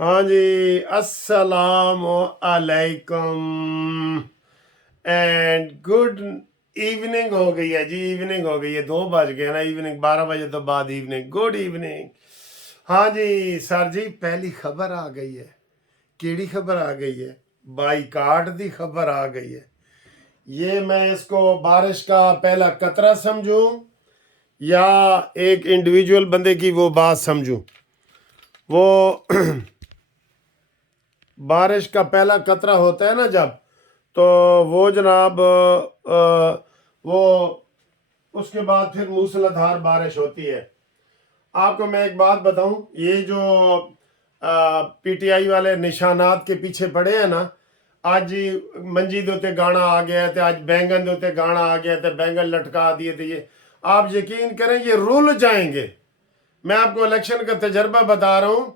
हाँ जी, अस्सलाम अलैकुम एंड गुड इवनिंग हो गई है जी। इवनिंग हो गई है, 2 बज गए ना। इवनिंग 12 बजे तो बाद इवनिंग, गुड इवनिंग। हाँ जी सर जी, पहली खबर आ गई है। केड़ी खबर आ गई है? बाईकाट दी खबर आ गई है। ये मैं इसको बारिश का पहला कतरा समझूं या एक इंडिविजुअल बंदे की वो बात समझूं? वो बारिश का पहला कतरा होता है ना जब, तो वो जनाब वो उसके बाद फिर मूसलाधार बारिश होती है। आपको मैं एक बात बताऊं, ये जो पीटीआई वाले निशानात के पीछे पड़े हैं ना, आज ही मंजी दे उत्ते गाना आ गया है, आज बैंगन दे उत्ते गाना आ गया है, बैंगन लटका दिए थे। ये आप यकीन करें, ये रुल जाएंगे। मैं आपको इलेक्शन का तजर्बा बता रहा हूं।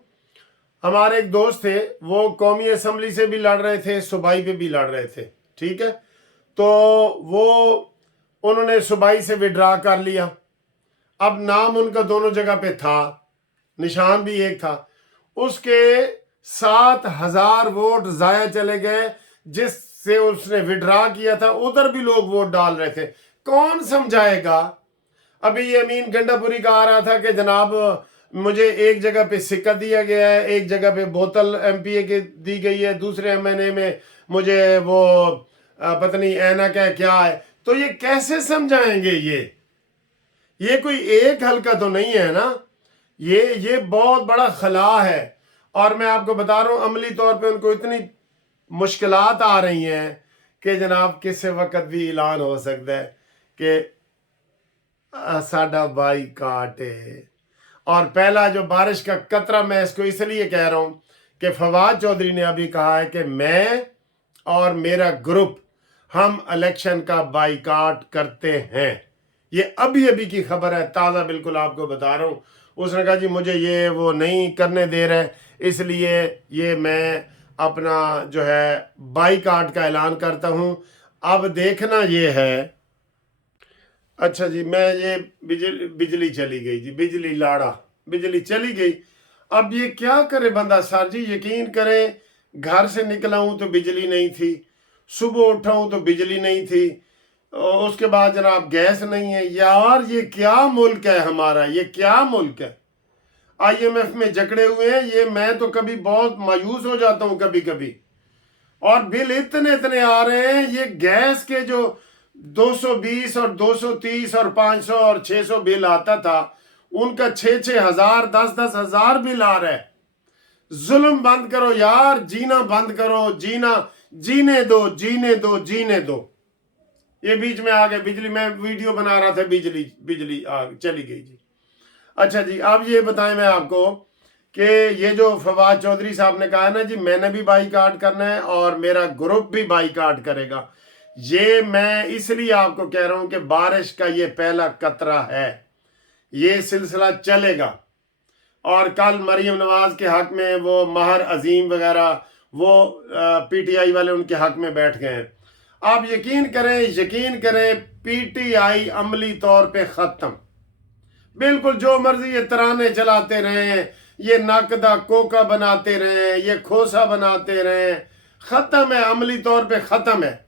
हमारे एक दोस्त थे, वो कौमी असम्बली से भी लड़ रहे थे, सूबाई पे भी लड़ रहे थे, ठीक है। तो वो उन्होंने सूबाई से विड्रा कर लिया। अब नाम उनका दोनों जगह पे था, निशान भी एक था। उसके 7,000 वोट जाया चले गए। जिससे उसने विड्रा किया था उधर भी लोग वोट डाल रहे थे। कौन समझाएगा? अभी ये अमीन गंडापुरी का आ रहा था कि जनाब मुझे एक जगह पे सिक्का दिया गया है, एक जगह पे बोतल एमपीए की दी गई है, दूसरे एमएनए में मुझे वो पता नहीं ऐनक है क्या है। तो ये कैसे समझाएंगे? ये कोई एक हल्का तो नहीं है ना। ये बहुत बड़ा खला है। और मैं आपको बता रहा हूँ, अमली तौर पे उनको इतनी मुश्किलात आ रही हैं कि जनाब किसी वक्त भी ऐलान हो सकता है कि साडा बाईकाट है। और पहला जो बारिश का कतरा, मैं इसको इसलिए कह रहा हूं कि फवाद चौधरी ने अभी कहा है कि मैं और मेरा ग्रुप हम इलेक्शन का बाईकाट करते हैं। ये अभी अभी की खबर है, ताज़ा बिल्कुल आपको बता रहा हूं। उसने कहा जी मुझे ये वो नहीं करने दे रहे, इसलिए ये मैं अपना जो है बाईकाट का ऐलान करता हूं। अब देखना ये है। अच्छा जी, मैं ये बिजली चली गई जी, बिजली लाड़ा, बिजली चली गई। अब ये क्या करे बंदा सर जी, यकीन करें, घर से निकला हूं तो बिजली नहीं थी, सुबह उठा हूं तो बिजली नहीं थी, और उसके बाद जनाब गैस नहीं है। यार ये क्या मुल्क है हमारा, ये क्या मुल्क है। आईएमएफ में जकड़े हुए हैं ये। मैं तो कभी बहुत मायूस हो जाता हूं कभी कभी। और बिल इतने इतने आ रहे हैं। ये गैस के जो 220 और 230 और 500 और 600 बिल आता था, उनका 6,000 10,000 बिल आ रहा है। जुल्म बंद करो यार, जीना बंद करो, जीना जीने दो, जीने दो, जीने दो। ये बीच में आ गए बिजली, मैं वीडियो बना रहा था, बिजली बिजली चली गई जी। अच्छा जी, अब ये बताएं मैं आपको कि ये जो फवाद चौधरी साहब ने कहा है ना जी, मैंने भी बाईकाट करना है और मेरा ग्रुप भी बाईकाट करेगा। ये मैं इसलिए आपको कह रहा हूं कि बारिश का ये पहला कतरा है, ये सिलसिला चलेगा। और कल मरियम नवाज के हक में वो महर अजीम वगैरह, वो पीटीआई वाले उनके हक में बैठ गए हैं। आप यकीन करें, पीटीआई अमली तौर पे खत्म। बिल्कुल जो मर्जी ये तराने चलाते रहे, ये नाकदा कोका बनाते रहे, ये खोसा बनाते रहे, खत्म है, अमली तौर पे खत्म है।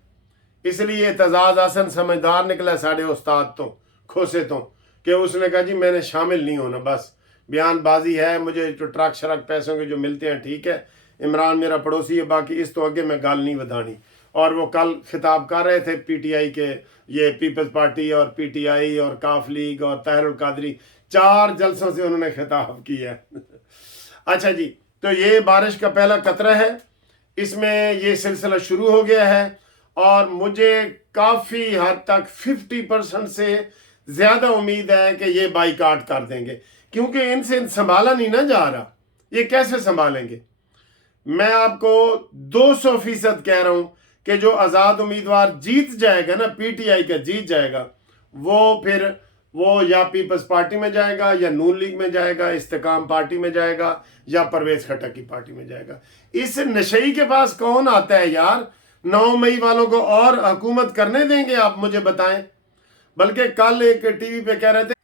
इसलिए तजाज हसन समझदार निकला साढ़े उस्ताद तो, खोसे तो, कि उसने कहा जी मैंने शामिल नहीं होना, बस बयानबाजी है, मुझे जो ट्रक शरक पैसों के जो मिलते हैं ठीक है, इमरान मेरा पड़ोसी है, बाकी इस तो आगे मैं गाल नहीं बधानी। और वो कल खिताब कर रहे थे पीटीआई के, ये पीपल्स पार्टी और पीटीआई और काफ लीग और ताहिरुल कादरी, 4 जलसों से उन्होंने खिताब किया। अच्छा जी, तो ये बारिश का पहला कतरा है, इसमें ये सिलसिला शुरू हो गया है। और मुझे काफ़ी हद तक 50% से ज़्यादा उम्मीद है कि ये बाईकाट कर देंगे, क्योंकि इनसे संभाला नहीं ना जा रहा। ये कैसे संभालेंगे? मैं आपको 200% कह रहा हूं कि जो आज़ाद उम्मीदवार जीत जाएगा ना, पीटीआई का जीत जाएगा, वो फिर वो या पीपल्स पार्टी में जाएगा, या नून लीग में जाएगा, इस्तेकाम पार्टी में जाएगा, या परवेज खट्टर की पार्टी में जाएगा। इस नशई के पास कौन आता है यार? 9 मई वालों को और हुकूमत करने देंगे आप, मुझे बताएं। बल्कि कल एक टीवी पे कह रहे थे,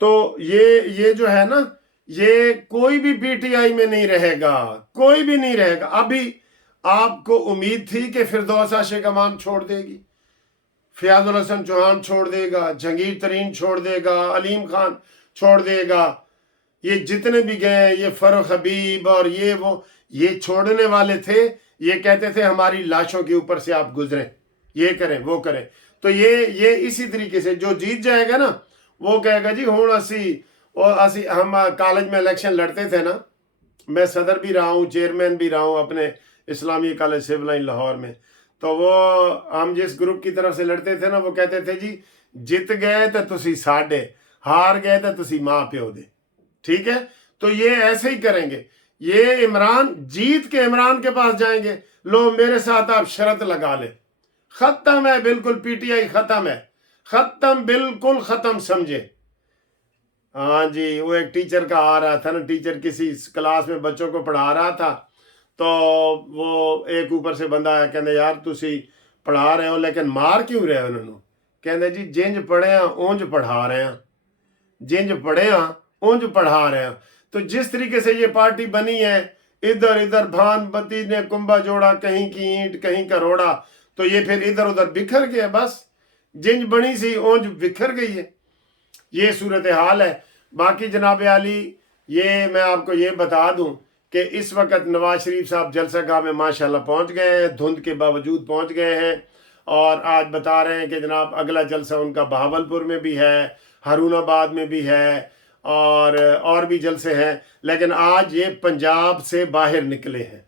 तो ये जो है ना, ये कोई भी पीटीआई में नहीं रहेगा, कोई भी नहीं रहेगा। अभी आपको उम्मीद थी कि फिरदौस आशिक अमान छोड़ देगी, फयाजुल हसन चौहान छोड़ देगा, जहांगीर तरीन छोड़ देगा, अलीम खान छोड़ देगा, ये जितने भी गए, ये फरुख हबीब और ये वो, ये छोड़ने वाले थे। ये कहते थे हमारी लाशों के ऊपर से आप गुजरें, ये करें वो करें। तो ये इसी तरीके से जो जीत जाएगा ना, वो कहेगा जी हुण असी हम कॉलेज में इलेक्शन लड़ते थे ना, मैं सदर भी रहा हूँ, चेयरमैन भी रहा हूँ अपने इस्लामी कॉलेज सिविल लाइन लाहौर में। तो वो हम जिस ग्रुप की तरफ से लड़ते थे ना, वो कहते थे जी जित गए तो तुसी साडे, हार गए तो तुसी माँ प्यो दे। ठीक है, तो ये ऐसे ही करेंगे। ये इमरान जीत के इमरान के पास जाएंगे, लो मेरे साथ आप शर्त लगा ले, खत्म है बिल्कुल, पीटीआई खत्म है, खत्म, बिल्कुल खत्म समझे। हाँ जी, वो एक टीचर का आ रहा था ना, टीचर किसी क्लास में बच्चों को पढ़ा रहा था, तो वो एक ऊपर से बंदा आया, कहते यार तुसी पढ़ा रहे हो लेकिन मार क्यों रहे हो उन्होंने? कहते जी जिंज पढ़े हैं उंज पढ़ा रहे हैं, जिंज पढ़े हैं उंज पढ़ा रहे हैं। तो जिस तरीके से ये पार्टी बनी है, इधर इधर भान बती ने कुंभा जोड़ा, कहीं की ईंट कहीं का रोड़ा, तो ये फिर इधर उधर बिखर गया, बस जिंज बनी सी उंज बिखर गई है, ये सूरत हाल है। बाकी जनाब आली, ये मैं आपको ये बता दूं कि इस वक्त नवाज शरीफ साहब जलसा गाह में माशाल्लाह पहुंच गए हैं, धुंध के बावजूद पहुंच गए हैं। और आज बता रहे हैं कि जनाब अगला जलसा उनका बहावलपुर में भी है, हारूनाबाद में भी है, और भी जलसे हैं। लेकिन आज ये पंजाब से बाहर निकले हैं,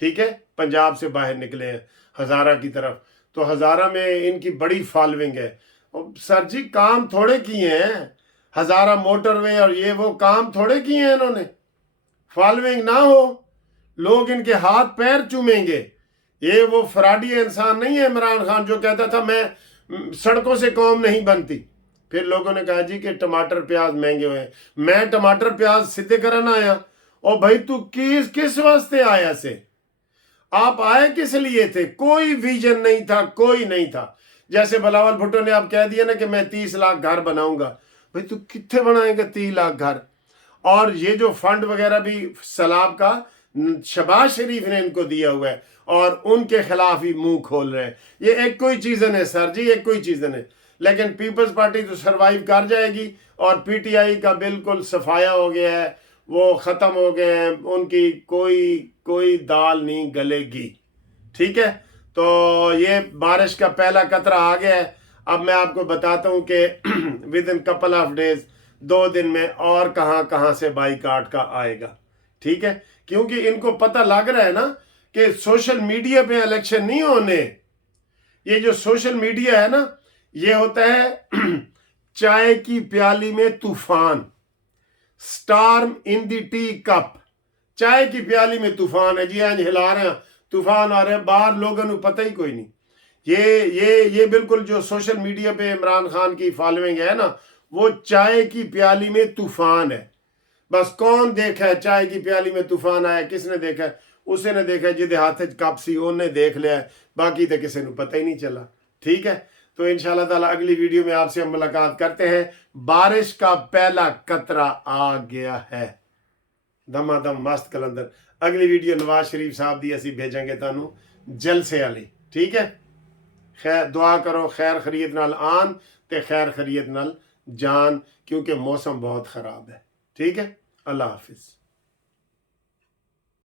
ठीक है, पंजाब से बाहर निकले हैं हज़ारा की तरफ। तो हज़ारा में इनकी बड़ी फॉलोइंग है। सर जी काम थोड़े किए हैं, हज़ारा मोटरवे और ये वो काम थोड़े किए हैं इन्होंने। फॉलोइंग ना हो, लोग इनके हाथ पैर चूमेंगे। ये वो फ्राडी इंसान नहीं है इमरान खान जो कहता था मैं सड़कों से कौम नहीं बनती। फिर लोगों ने कहा जी कि टमाटर प्याज महंगे हुए हैं, मैं टमाटर प्याज सीधे करना आया। और भाई तू किस वास्ते आया से? आप आए किस लिए थे? कोई विजन नहीं था, कोई नहीं था। जैसे बिलावल भुट्टो ने आप कह दिया ना कि मैं 30 लाख घर बनाऊंगा, भाई तू कितने बनाएगा 30 लाख घर? और ये जो फंड वगैरह भी सैलाब का शहबाज शरीफ ने इनको दिया हुआ है और उनके खिलाफ ही मुंह खोल रहे हैं। ये एक कोई चीज़न है सर जी, एक कोई चीज़न है। लेकिन पीपल्स पार्टी तो सरवाइव कर जाएगी और पीटीआई का बिल्कुल सफाया हो गया है, वो ख़त्म हो गए हैं, उनकी कोई दाल नहीं गलेगी। ठीक है, तो ये बारिश का पहला कतरा आ गया है। अब मैं आपको बताता हूँ कि with in couple of days, 2 दिन में और कहाँ से बाईकाट का आएगा। ठीक है, क्योंकि इनको पता लग रहा है ना कि सोशल मीडिया पे इलेक्शन नहीं होने। ये जो सोशल मीडिया है ना, ये होता है चाय की प्याली में तूफान, स्टार्म इन दी टी कप। चाय की प्याली में तूफान है जी, आज हिला रहे हैं, तूफान आ रहे हैं बाहर, लोगों को पता ही कोई नहीं। ये बिल्कुल जो सोशल मीडिया पे इमरान खान की फॉलोइंग है ना, वो चाय की प्याली में तूफान है। बस कौन देखा है चाय की प्याली में तूफान आया? किसने देखा है? उसे ने देखा जिदे हाथ कप सी उन्हें देख लिया है, बाकी तो किसी को पता ही नहीं चला। ठीक है, तो इंशाल्लाह ताला अगली वीडियो में आपसे हम मुलाकात करते हैं। बारिश का पहला कतरा आ गया है, दमादम मस्त कलंदर। अगली वीडियो नवाज शरीफ साहब दी असी भेजेंगे तानू जलसे वाली। ठीक है, खैर दुआ करो खैर खरीद नाल आन ते खैर खरीद नाल जान, क्योंकि मौसम बहुत ख़राब है। ठीक है, अल्लाह हाफिज़।